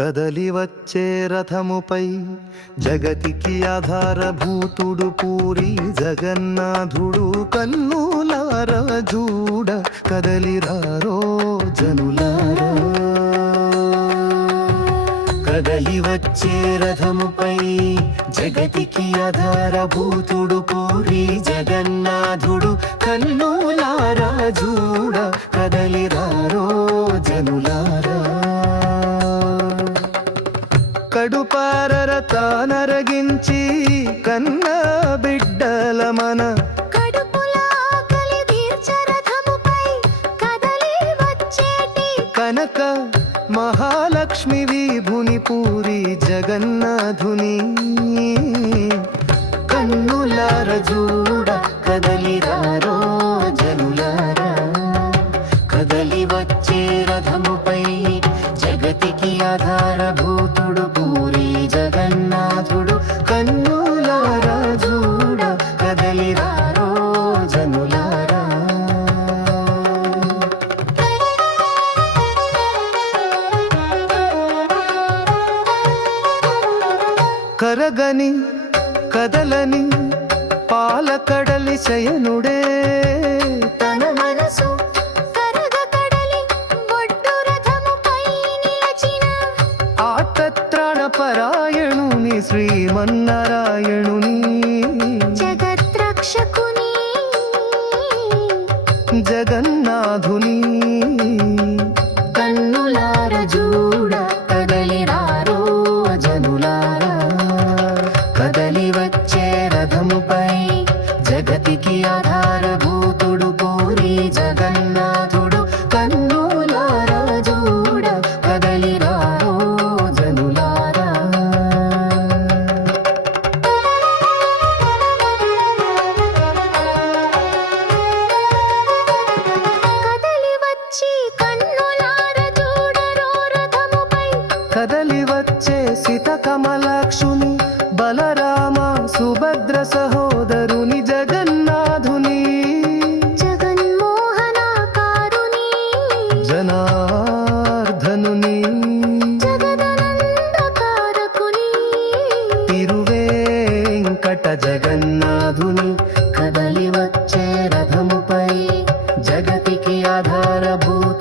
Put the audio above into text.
కదలి వచ్చే రథముపై జగతికి ఆధారభూతుడు పూరి జగన్నాథుడు కన్నులార చూడ కదలిరారో జనులారా. కదలి వచ్చే రథముపై జగతికి ఆధారభూతుడు పూరి జగన్నాథుడు కన్నులార చూడ కదలిరారో జనులారా. కడుపారర తానరగించి కన్న బిడ్డల మన కనక మహాలక్ష్మి విభుని పూరి జగన్నాథుని కన్నులార చూడ కదలిరారో జనులారా. కదలి వచ్చే రథముపై జగతికి ఆధారభూతుడు పూరి జగన్నాథుడు కన్నులార చూడ కదలిరారో జనులారా. కరగని కదలని పాలకడలి శయనుడే తన మనసు పరాయణుని శ్రీమన్నారాయణుని జగద్రక్షకుని జగన్నాథుని కన్నులార చూడ కదలిరారో జనులారా. కదలి వచ్చే రథముపై జగతికి ఆధారభూతుడు పూరి జగన్నాథుడు కన్నులార చూడ కదలిరారో జనులారా. కదలి వచ్చే సీత కమలాక్షుని బలరామ సుభద్ర సహోదరుని జగన్నాథుని జగన్మోహనాకారుని జనార్దనుని జగదనందకారకుని తిరువేంకట జగన్నాథుని కదలి వచ్చే రథముపై జగతికి ఆధారభూత